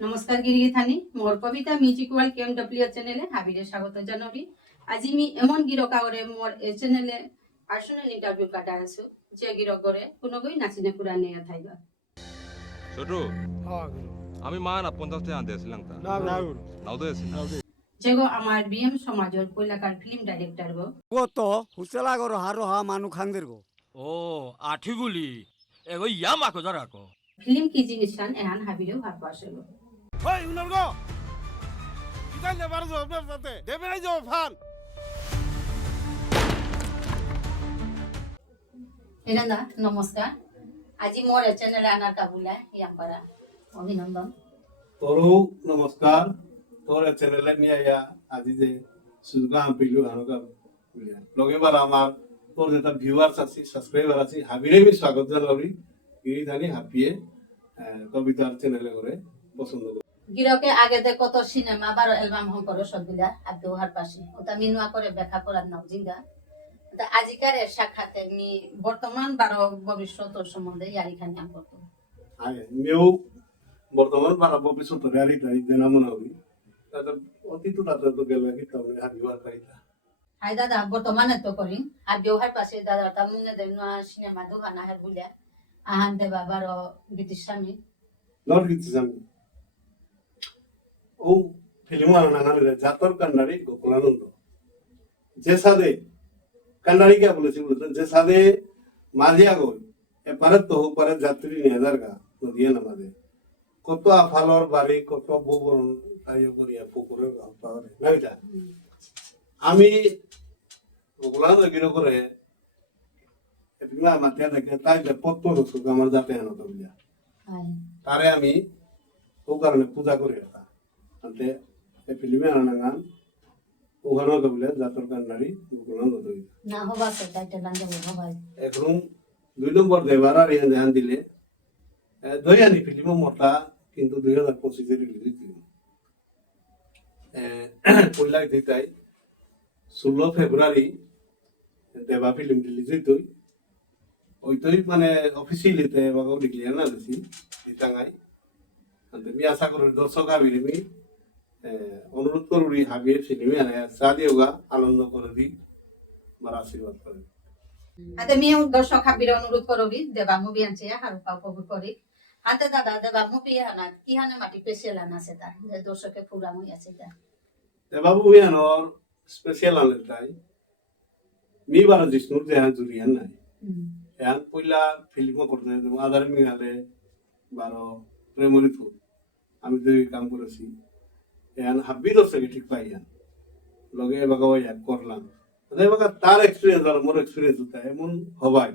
নমস্কাৰ গিৰিগিথানি মোৰ Kabita music world K M W চেনেলে হাবিৰে স্বাগত জনাবি। আজি আমি এমন গিৰক আগৰে মোৰ চেনেলে পাৰ্চনেল ইণ্টাৰভিউ কাটা আছো যে গিৰক গৰে কোনোগৈ নাচিনে পুৰাণে এঠাইবা ছোটু হ্যাঁ গুরু। আমি মা না পঞ্চাশ টাকা আনতে আসছিলাম তা। না না গুরু। নাও তো এসে যেগো আমাৰ বি এম সমাজৰ কইলাকাৰ ফিল্ম ডাইৰেক্টৰ গো। কত হুসেলা গরো হারো হা মানু খান্দের গো। ও আঠি বুলি এগো ইয়াম আকো যারা আকো ফিল্ম কি জিনিস এহান ভাববা আছে গো। ওই উনার গো। কিদান দে বারো যাও আপনার সাথে দেবে নাই যাও ফান হিরন্দা নমস্কাৰ। আজি মোৰ এই চেনেলে আনাৰ কাবুলা ইয়াম পাৰা অভিনন্দন। তোরও নমস্কার তোর চ্যানেলে নিয়ে আয়া আজি যে আম পিলু হানুকা লগে বার আমার তোর যেটা ভিউয়ার্স আছে সাবস্ক্রাইবার আছে হাবিরে আমি স্বাগত জানাবি গিরি ধানি হাপিয়ে কবিতার চ্যানেলে করে পছন্দ করি গিরকে আগেতে কত সিনেমা বারো এলবাম হন করো সবগুলা আর ব্যবহার পাশে। ওটা মিনুয়া করে ব্যাখ্যা করার নাও জিঙ্গা তা আজিকার এর সাক্ষাতে মি বর্তমান বারো সম্বন্ধে আম করতো। আগে বর্তমান বারা দেনা মনে হবি তাতে অতীত তাতে তো গেলে কি কাইতা হাই দাদা বর্তমানে তো করি আর পাশে দাদা তা মুনে দেন সিনেমা দোকান আহের বুলিয়া। আহান দেবা বারো ব্রিটিশ স্বামী। কিছু জানি ও ফিল্ম আর নাগালে জাতর কান্নারি গোকুলানন্দ। যে সাদে কান্নারি কে বলেছি বলতে যে সাদে মাঝিয়া গই এপারে তো পারে যাত্রী নেদার গা নদিয়া নামাদে কত আফালর বাড়ি কত বউবরণ তাই করিয়া পুকুরে পাওয়ারে নাইটা আমি গিরো করে এগুলা মাতিয়া দেখে তাই যে পত্র রসুক আমার যাতে আনো তো বুঝা হাই তারে আমি ও কারণে পূজা করি এটা আনতে এই ফিল্মে আনা গান ওখানে কবিলে জাতর কান্নারি ওখানে দই না হবা হবাই এখন দুই নম্বর দেবার আর ইহান ধ্যান দিলে। দই আনি ফিল্ম মতা কিন্তু দুই হাজার পঁচিশে রিলিজ দিল পয়লা দিতাই ষোলো ফেব্রুয়ারি দেবা ফিল্ম রিলিজ হইতই ওইতই মানে অফিসিয়ালিতে বাবা ডিক্লিয়ার না দিছি দিতাঙাই আমি আশা করি দর্শক আমি অনুরোধ করবি হাবির ফিল্মে আনে চালিয়েওগা আনন্দ করে দি আমার আশীর্বাদ করে হাতে মিও দর্শক হাবির অনুরোধ করবি দেবা মুভি আনছে হারুকা উপভোগ করি। হাতে দাদা দেবা মুভি হানা কি হানে মাটি? পেশিয়াল আনা তা যে দর্শকে পুরা মুই আছে তা দেবাবু বিয়ানোর স্পেশাল আনলে তাই মি বারো জিষ্ণুর দেহান জুরিয়ান নাই। এখন পয়লা ফিল্ম করতে আধার মিনালে বারো প্রেমরি থু আমি দুই কাম করেছি। এখন হাব্বি দর্শকে ঠিক পাই ইয়ান লগে এবাকা ইয়া করলাম। এবাকা তার এক্সপিরিয়েন্স আর মোর এক্সপিরিয়েন্স হতা এমন হবাই।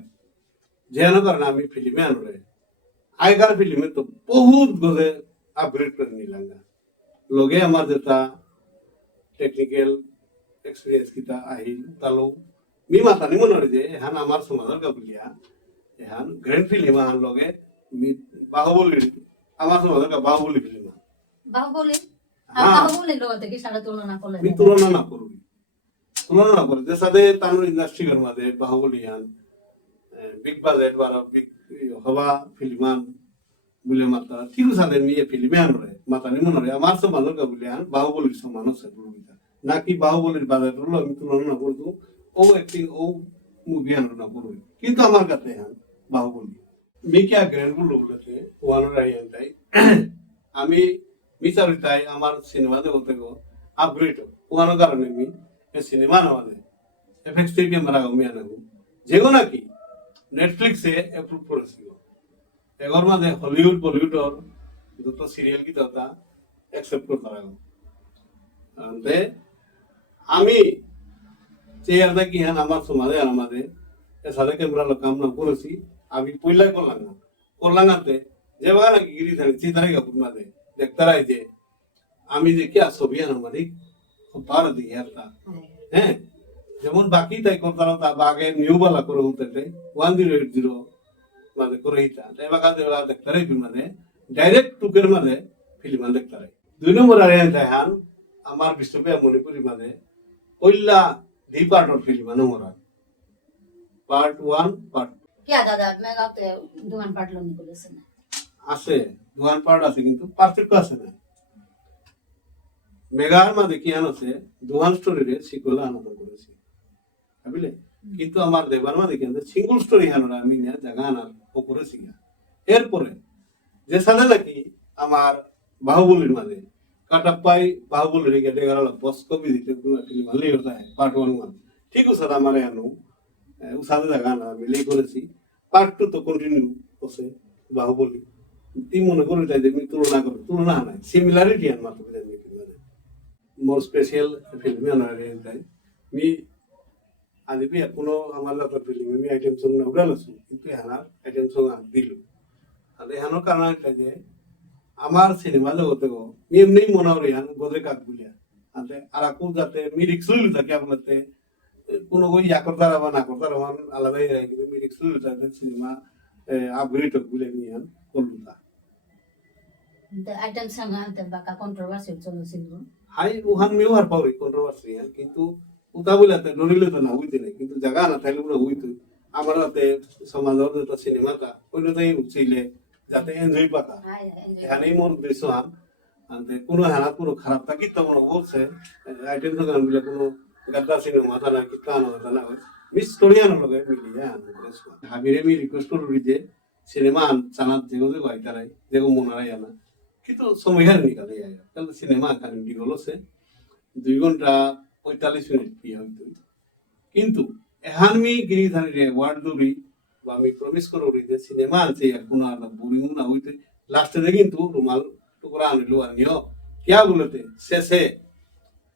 যেন কারণে আমি ফিল্মে আনলে। আগেকার ফিল্মে তো বহুত গজে আপগ্রেড করে নিলাম লগে আমার যেটা টেকনিক্যাল এক্সপিরিয়েন্স কিটা আহিল, তালো মি মাতা নি মনে যে এহান আমার সমাজের কাবুলিয়া। এহান গ্র্যান্ড ফিল্ম আহান লগে মি বাহুবলী আমার সমাজের কা বাহুবলী ফিল্ম হ্যাঁ। তুলনা না করবি তুলনা না করে যে সাথে তানোর ইন্ডাস্ট্রির মাঝে বাহুবলী আন বিগ বাজেট বারা বিগ হবা ফিল্মান বলে মাতা ঠিক সাথে মি ফিল্মে আনরে মাতা নি মনে আমার সমাজের কাবুলিয়া আন বাহুবলীর সমান আছে নাকি বাহুবলীর বাজেট হলো আমি তুলনা না করব ও একটি ও মুভি আনন্দ করবে কিন্তু আমার কাছে হ্যাঁ বাহুবলী। মি কে গ্র্যান্ডগুলো বলেছে ওয়ানোর আইয়ান তাই আমি তাই আমার সিনেমা জগতে গো আপগ্রেড ওয়ানো কারণে মি এ সিনেমা নওয়ালে এফএক্স থ্রি ক্যামেরা গো মি আনাগো যেগো নাকি নেটফ্লিক্সে অ্যাপ্রুভ করেছিল। এগর মাঝে হলিউড বলিউডর দুটো সিরিয়াল কি দাদা অ্যাকসেপ্ট করতে রাখো আনতে আমি চেয়ারটা কি হ্যাঁ আমার সমাজে আর আমাদের সাথে ক্যামেরা লোক না করেছি, আমি পয়লা করলাম না। করলাম যে বাগা নাকি গিরি থাকে চিতারে কাপুর মাঝে দেখতারাই যে আমি যে কি ছবি আনো মানে? দিই আর তা। হ্যাঁ? যেমন বাকি তাই করতাম, তা বাগে নিউ বালা করে উঠতে ওয়ান জিরো এইট জিরো মানে করে হিতা। দেওয়া দেখতারাই মানে ডাইরেক্ট টুকের মানে ফিল্ম দেখতারাই। দুই নম্বর আর হান, আমার বিশ্ববিদ্যালয় মণিপুরি মানে পইলা দুই পার্টর ফিল্ম মানে মোরা। পার্ট ওয়ান পার্ট কি দাদা মেগাতে দোকান পাটলো নি। বলেছেন আছে দোকান পার্ট আছে, কিন্তু পার্থক্য আছে না। মেগার মাঝে কি আন আছে দোহান স্টোরিরে সিকুয়েল আনন্দ করেছি। বুঝলে? কিন্তু আমার দেবার মাঝে কিন্তু সিঙ্গল স্টোরি আনারা আমি না, জায়গা আনার ও করেছি এরপরে, যে সাথে নাকি আমার বাহুবলীর মাঝে কাটাপ্পাই বাহুবলীর গেটে গেল, বস কবি দিতে ভালোই হতা পার্ট ওয়ান ওয়ান ঠিক আছে আমার আনো সাথে জায়গা আনা, আমি লেই করেছি। পার্ট টু তো কন্টিনিউ করছে বাহুবলী। মনে করে তাই যে তুলনা করি তুলনা নাই। সিমিলারিটি আন মাত্র মোর স্পেশাল ফিল্মে আনা রে তাই মি আজি বি কোনো আমার লগৰ ফিল্ম আমি আইটেম সং না উড়াল আছো কিন্তু হানার আইটেম সং আন দিল। আর এহানোর কারণ এটা যে, আমার সিনেমা জগতে গো, মি এমনি মনে হরি হান গোদরে কাক বুলিয়া। আতে আর আকু যাতে মি রিক্স লইল থাকে আপনাতে কোনো কই ইয়া করতার বা না করতার আমার আলাদাই রাখি মি রিক্স লইল থাকে সিনেমা আপগ্রেড হোক বলে নি হান করলু কন্ট্রোভার্সি হ্যাঁ? কিন্তু উতা বইলাতে নড়িলে তো না হইতে নাই। কিন্তু জায়গা না থাকলে পুরো হইতো আমার হাতে সমাজের যেটা সিনেমাটা ওইটাতেই উঠছিলে যাতে এনজয় পাতা। এখানেই মোর উদ্দেশ্য হান আনতে কোনো হানাত কোনো খারাপ থাকি তো মনে বলছে আইটেম তো গান বলে কোনো গাদ্দা সিনেমা তা না কি কান হতা না হয় মিস আনো লগে মিলি হ্যাঁ হাবিরে মি রিকোয়েস্ট করি যে সিনেমা আন চানাত যেগো যে গাই তারাই যেগো মনারাই আনা। কিন্তু সময় নিকালে যায় তাহলে সিনেমা খালি দীঘল আছে দুই ঘণ্টা পঁয়তাল্লিশ মিনিট পি হইতো কিন্তু এহান মি গিরিধারীরে ওয়ার্ড দৌড়ি বা আমি প্রমিস করে যে সিনেমা আনছে কোনো আর বুড়ি না হইতে। লাস্টে কিন্তু রুমাল টুকরা আনিলো আর নিও। কিয়া বলতে শেষে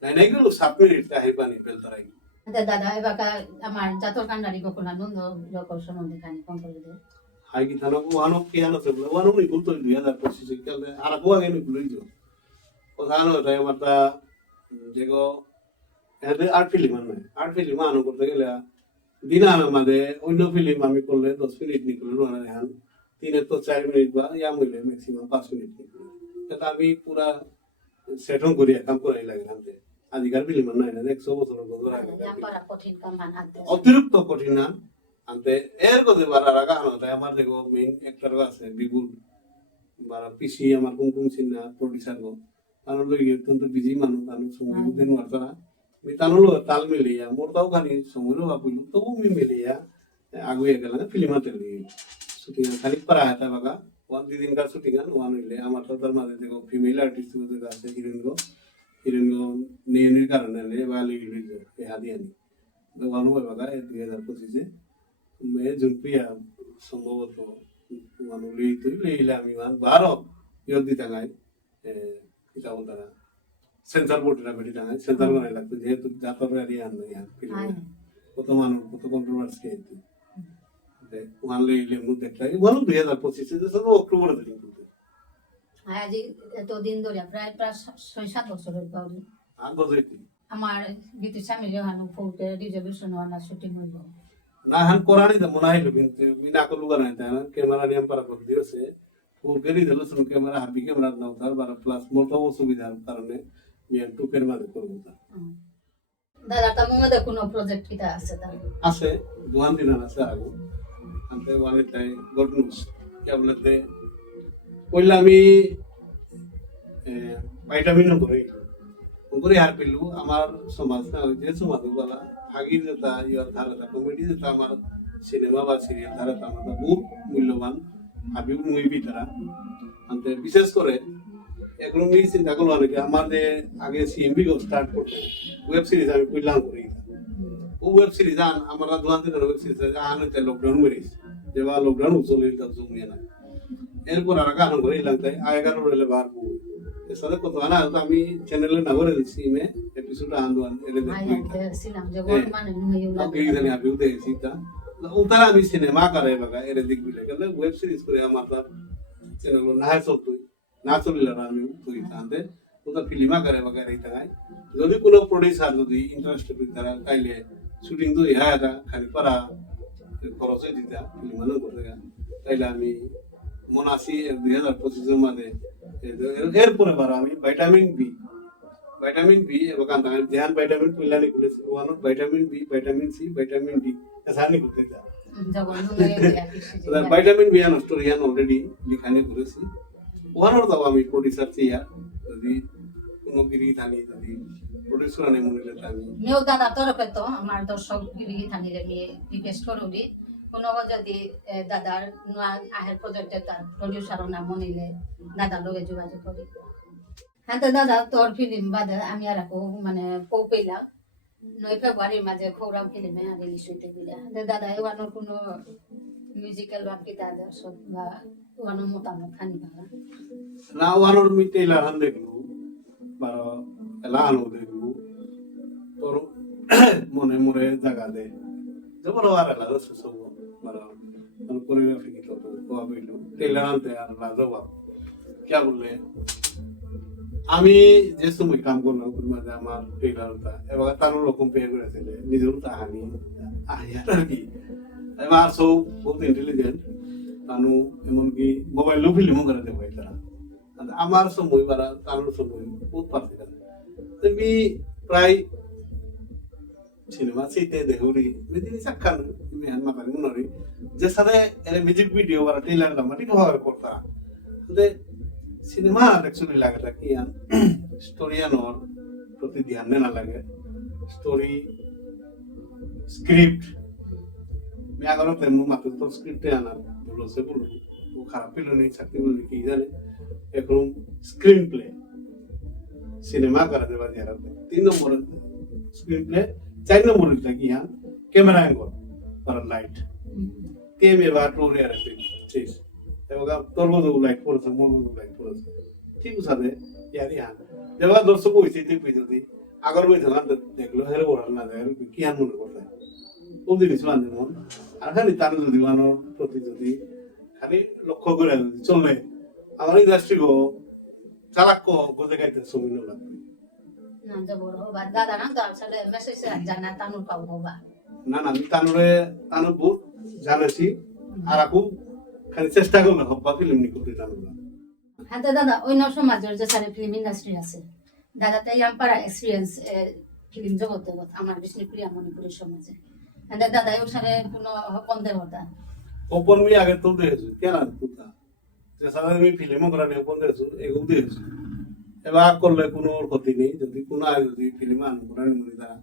নাই নাই গেলো, সাত মিনিট তাহে পানি ফেলতারাই দাদা এবাকা আমার জাতর কান্ডারি গোকুলা নন্দ সম্বন্ধে খানি ফোন করে দে বলতো দুই হাজার পঁচিশে কেলে আর কোয়া গেনি বলে দিও কথা আনো তাই আমার তা যেগো এতে আর্ট ফিল্ম আনো আর্ট ফিল্ম আনো করতে গেলে দিন আনো অন্য ফিল্ম আমি করলে দশ মিনিট নিকলে রোনা দেখান তিনে তো চার মিনিট বা ইয়া মইলে ম্যাক্সিমাম পাঁচ মিনিট এটা আমি পুরা সেটং করি কাম করাই লাগে আনতে আজিকার ফিল্ম নাই না একশো বছর অতিরিক্ত কঠিন না কথা বারা রাখা হলো তাই আমার দেখো মেইন অ্যাক্টর আছে বিপুল। বারা পিসি আমার কুমকুম সিনহা প্রডিউসার গো। তানো লই অত্যন্ত বিজি মানুষ তানো সময় বুঝতে নোয়ারতো না। আমি তানো লো তাল মিলিয়া মোর তাও খানি সময় ভাবিলু তবু মি মিলিয়া আগুয়ে গেল ফিল্ম হাতে শুটিং খালি পারা হাতা বাগা। ওয়ান দুই দিনকার শুটিং আন ওয়ান হইলে আমার তো তার মাঝে দেখো ফিমেল আর্টিস্টগুলো আছে হিরোইন গো। হিরোইন গো নিয়ে নিয়ে কারণে বা লিখে লিখে এ হাদি আনি। ওয়ানু বাগা দুই হাজার পঁচিশে সম্ভবত লই তুই লইলে আমি মান বারো ইয়র দিতে গাই কিতা বলতা না সেন্সার বোর্ড না বেটি টাঙাই সেন্সার বানাই লাগতো যেহেতু জাতর আর ইয়ান না ইয়ান কত মানুষ কত কন্ট্রোভার্সি আইতো ওয়ান লইলে মু দেখলাই ওয়ানু দুই হাজার পঁচিশে যে সব অক্টোবরে দিন কিন্তু আজি এতদিন ধরে প্রায় প্রায় ছয় সাত বছরের পাওলি আগ আমার বিতু স্বামী রিজার্ভেশন হওয়ার শুটিং হইব না হান কোরআনি তো মনে হয় কিন্তু মিনা বানাই তাই ক্যামেরা নিয়ম পারা করে দিয়েছে ফুলকেরই দিল শুন ক্যামেরা হাবি ক্যামেরা নাও তার বারো প্লাস মোটো অসুবিধার কারণে মিয়ান টুকের মাঝে করব তা দাদা প্রজেক্ট কিটা আছে আছে দোয়ান দিন আছে আগু আনতে ওয়ানে তাই গুড নিউজ কে বলতে কইলা আমি ভাইটামিনও করে। করে হার পেলু, আমার সমাজ যে সমাজ বলা, আগির যেটা ইয়ার ধারাটা কমেডি যেটা আমার সিনেমা বা সিরিয়াল ধারাটা আমার বহুত মূল্যবান হাবিব মুভি তারা বিশেষ করে আমি চিন্তা করলাম নাকি, আমার যে আগে সিএমবি স্টার্ট করতে ওয়েব সিরিজ আমি কইলাম করি। ও ওয়েব সিরিজ আন আমরা দোয়ান দিনের ওয়েব সিরিজ আন হচ্ছে লকডাউন মেরিস যেবা লকডাউন চলে তার জমিয়ে না। এরপর আর গান করে এলাম তাই আগেকার রইলে বার বই সাথে কত আনা তো আমি চ্যানেলে না করে দিচ্ছি মে এপিসোড আন্দোলন এলে দেখি ছিলাম যে বর্তমানে নয় ওকে জানি আমি দেখেছি তা। উতারা আমি সিনেমা করে বাগা এর দিক বিলে গেলে ওয়েব সিরিজ করে আমার তার চ্যানেল না চলতো না চলিলে না আমি তুই তাতে ওটা ফিল্মা করে বাগা এই টাকায় যদি কোনো প্রডিউসার যদি ইন্টারেস্টেড তারা তাইলে শুটিং তো ইহা এটা খালি পারা খরচে দিতা ফিল্মানো করতে তাইলে আমি মন আসি দুই হাজার পঁচিশের মানে বি vitamin B এবং আমি ধ্যান vitamin পিলানি খুলেছি one vitamin B vitamin C vitamin D এসানি করতে যা যখন নয় vitamin B এর স্টোরি ইয়ান অলরেডি লিখানি করেছি। ওয়ান ওর দাও আমি প্রোডিউসার চিয়া যদি কোনো গিরি থানি যদি প্রডিউস করে নেই মনে থানি মেয়েও দাদা তরফে তো আমার দর্শক গিরিগি থানিরে মেয়ে রিকোয়েস্ট করবি কোনো যদি দাদার আহের প্রজেক্টে তার প্রডিউসার না মনিলে দাদার লগে যোগাযোগ করি হ্যাঁ তো দাদা তোর ফিল্ম বাদে, আমি আর মানে পৌ পেলাম নয় ফেব্রুয়ারির মাঝে খৌরাম ফিল্মে রিলিজ হইতে দিলে। তো দাদা এওয়ানোর কোনো মিউজিক্যাল বা কি সব বা ওয়ানোর মতামত খানি বাবা না ওয়ানোর মি টেইলার হান দেখলু বারো এলা দেখলু তোর মনে মরে জাগা দে। যে বড় আর এলা সব বললে আমি যে সময় কাম করলাম মাঝে আমার টেইলার তা এবার তার রকম পে করেছিল নিজের তাহানি আহিয়ার আর কি এবার সব বহুত ইন্টেলিজেন্ট তানু এমনকি মোবাইলও ফিল্মও করে দেবো তারা আমার সময় বারা তানোর সময় বহুত পারছিল তুমি প্রায় সিনেমা সেইতে দেখুরি মেদিনি চাক্কান মেহান মাকানি মুনরি যে সাথে এরে মিউজিক ভিডিও বা ট্রেলার গামাটি ভাবে করতা যে সিনেমা অ্যাকচুয়ালি লাগে থাকি আন স্টোরি আনোর প্রতি ধ্যান না লাগে স্টোরি স্ক্রিপ্ট আমি আগরও তেমন মাত্র তো স্ক্রিপ্টে আনা ভুলো সে ভুলো ও খারাপ পেল নেই চাকরি বললি কি জানে এখন স্ক্রিন প্লে সিনেমা করা দেবা যারা তিন নম্বর স্ক্রিন প্লে চার নম্বর কি হ্যাঁ ক্যামেরা অ্যাঙ্গল করার লাইট কেমে বা টুরে আর ঠিক এবং তরগজ লাইট পড়েছে মরগজ লাইট পড়েছে ঠিক আছে ইয়ারি হ্যাঁ দেবা দর্শক হয়েছে তুই পেয়েছে তুই আগর বই থাকা দেখল হেরে পড়াল না দেখ কি আর মনে করতে ও জিনিস মানে মন আর খালি তার যদি মানোর প্রতি যদি খালি লক্ষ্য করে যদি আমার ইন্ডাস্ট্রি গো চালাক গজে গাইতে ছবি লাগবে না দাদা না তো আসলে মেসেজ জানা তানুর পাবো বা। না না আমি তানুরে তানু বহুত জানাছি। আর আকু খালি চেষ্টা করলে হব্বা ফিল্ম নি করতে জানো না। হ্যাঁ দাদা অন্য সমাজের যে সারে ফিল্ম ইন্ডাস্ট্রি আছে দাদা তাই আমার এক্সপিরিয়েন্স ফিল্ম জগতে আমার বিষ্ণুপ্রিয়া মণিপুরের সমাজে। হ্যাঁ দাদা কোনো বন্ধে হতা ওপন মি আগে তো দেখেছ কেন তুতা যে সারা আমি ফিল্মও করা নেই ওপন দেখেছ এগুলো দেখেছ এবার করলে কোনো ক্ষতি নেই। যদি কোনো যদি ফিল্ম আন করেন মনে তারা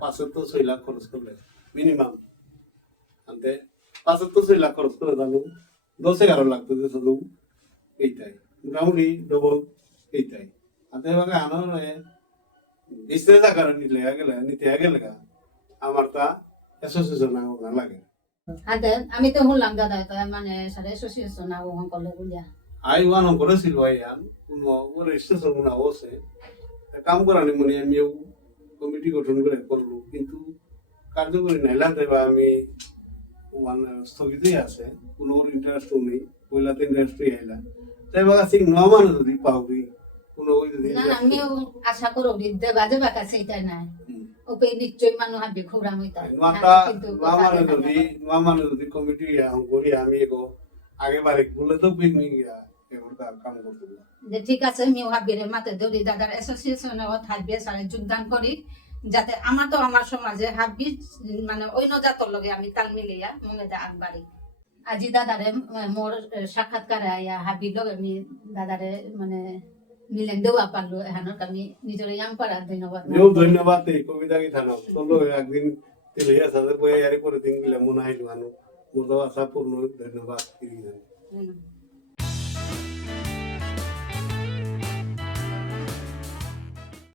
পাঁচের তো ছয় লাখ খরচ করলে মিনিমাম আনতে পাঁচের তো ছয় লাখ খরচ করে জানো দশ এগারো লাখ তো শুধু এইটাই। মোটামুটি ডবল, এইটাই। আনতে এবার আনার বিজনেস আকারে নিলে গেলে নিতে গেলে আমার তা অ্যাসোসিয়েশন লাগে। আমি তো শুনলাম দাদা মানে এসোসিয়েশন আহ্বান করলে বলিয়া। আই ওয়ান করেছিল আইয়ান কোনো ওর স্টেশন মনে আছে কাম করানি মনে আমি কমিটি গঠন করে করল কিন্তু কার্যকরী নাইলাম দেবা আমি স্থগিতই আছে কোনো ইন্টারেস্টও নেই পয়লাতে ইন্টারেস্টই আইলা তাই বাবা সিং ন মানে যদি পাওবি কোনো ওই যদি আমিও আশা করো দেবা দেবা কাছে এটা নাই। ওপে নিশ্চয়ই মানুষ হাবি খৌরাম হইতা কিন্তু নোয়া মানে যদি নোয়া মানে যদি কমিটি করি আমি এগো আগে বারে বলে তো পিকনিক এগুলো কাম করতে যে ঠিক আছে ধরি দাদার থাকবে সারে যোগদান করি যাতে আমার তো আমার সমাজে হাবি মানে অন্য জাতর লগে আমি তাল মিলিয়া মনে দা আগবাড়ি। আজি দাদারে মোর সাক্ষাৎকার আয়া লগে আমি দাদারে মানে মিলেন দেওয়া পারল এহানোর আমি নিজের ইয়াম পারা ধন্যবাদ ধন্যবাদ এই কবিতা কি থানো চলো একদিন সাথে বয়ে করে দিন গেলে মনে আইলো আনো। মোর আশা পূর্ণ ধন্যবাদ হুম।